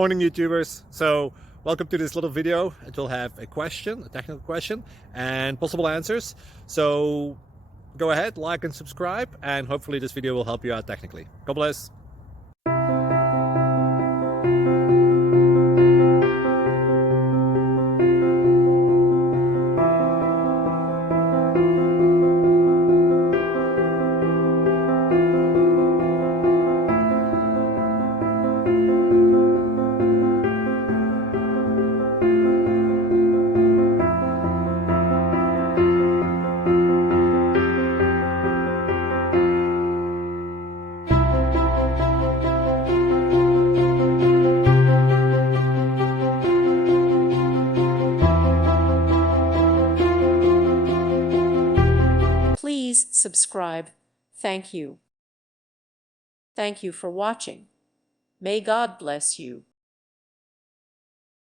Morning, YouTubers. So welcome to this little video. It will have a question, a technical question, and possible answers. So go ahead, like and subscribe, and hopefully this video will help you out technically. God bless. Please subscribe. Thank you. Thank you for watching. May God bless you.